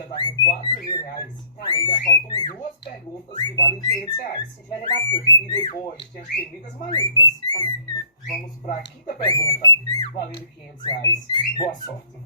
já tá com 4.000 reais. Tá. Ainda faltam 2 perguntas que valem 500 A reais. gente vai levar tudo. E depois tem as temidas maletas. Tá. Vamos para a 5ª pergunta, valendo 500 reais. Boa sorte.